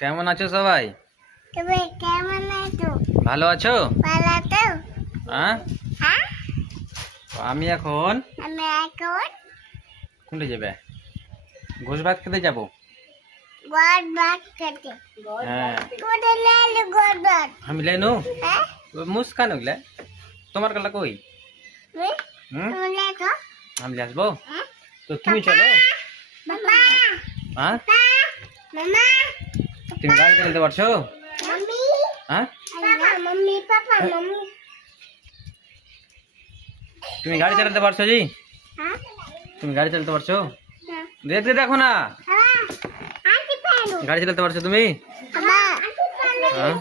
কেমন আছো সবাই? ভালো আছো? হ্যাঁ, আমি এখন কোনটা যাবে? ঘোষ ভাত খেতে যাবো। হ্যাঁ, আমি লেনু মুস্কান ওগুলা তোমার কালা কই? আমি ले আসবো তো তুমি চলো। হ্যাঁ, তুমি গাড়ি চালাতে পারছো? হ্যাঁ, তুমি গাড়ি চালাতে পারছো জি? তুমি গাড়ি চালাতে পারছো? দেখতে দেখো না, গাড়ি চালাতে পারছো তুমি? হ্যাঁ।